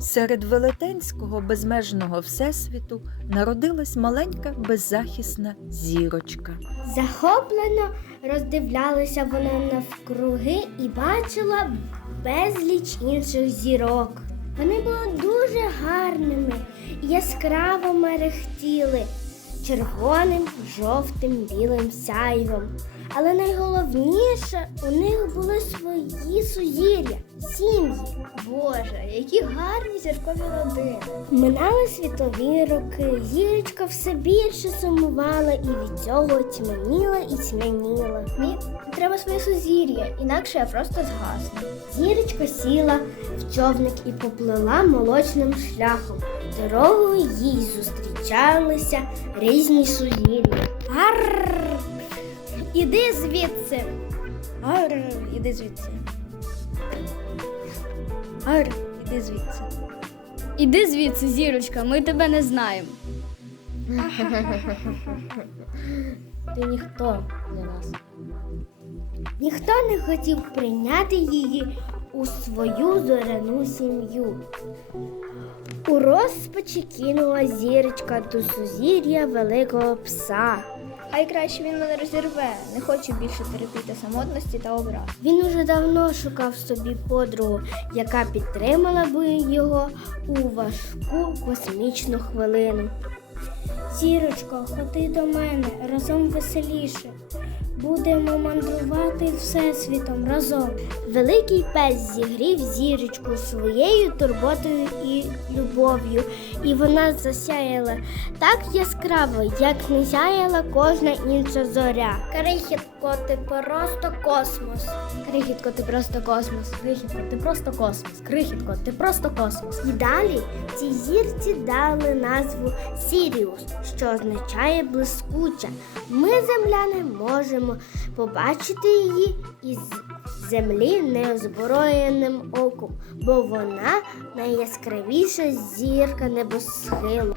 Серед велетенського безмежного всесвіту народилась маленька беззахисна зірочка. Захоплено роздивлялася вона навкруги і бачила безліч інших зірок. Вони були дуже гарними яскраво мерехтіли червоним, жовтим, білим сяйвом. Але найголовніше у них були свої сузір'я, сім'ї. Боже, які гарні зіркові родини. Минали світові роки, зірочка все більше сумувала і від цього тьмяніла і тьмяніла. Мені треба своє сузір'я, інакше я просто згасну. Зірочка сіла в човник і поплила молочним шляхом. Дорогою їй зустрічалися різні сузір'я. Арр! Іди звідси. Ар, іди звідси. Ар, іди звідси. Іди звідси, зірочка, ми тебе не знаємо. Ти ніхто для нас. Ніхто не хотів прийняти її у свою зоряну сім'ю. У розпачі кинула зірочка до сузір'я великого пса. Хай краще він мене розірве. Не хочу більше терпіти самотності та образ. Він уже давно шукав собі подругу, яка підтримала би його у важку космічну хвилину. Зірочко, ходи до мене разом веселіше. Будемо мандрувати всесвітом разом. Великий пес зігрів зірочку своєю турботою і любов'ю, і вона засяяла так яскраво, як не сяяла кожна інша зоря. Крихітко, ти просто космос. Крихітко, ти просто космос. Крихітко, ти просто космос. Крихітко, ти просто космос. І далі цій зірці дали назву Сіріус, що означає блискуча. Ми, земляни, можемо побачити її із землі неозброєним оком, бо вона найяскравіша зірка небосхилу.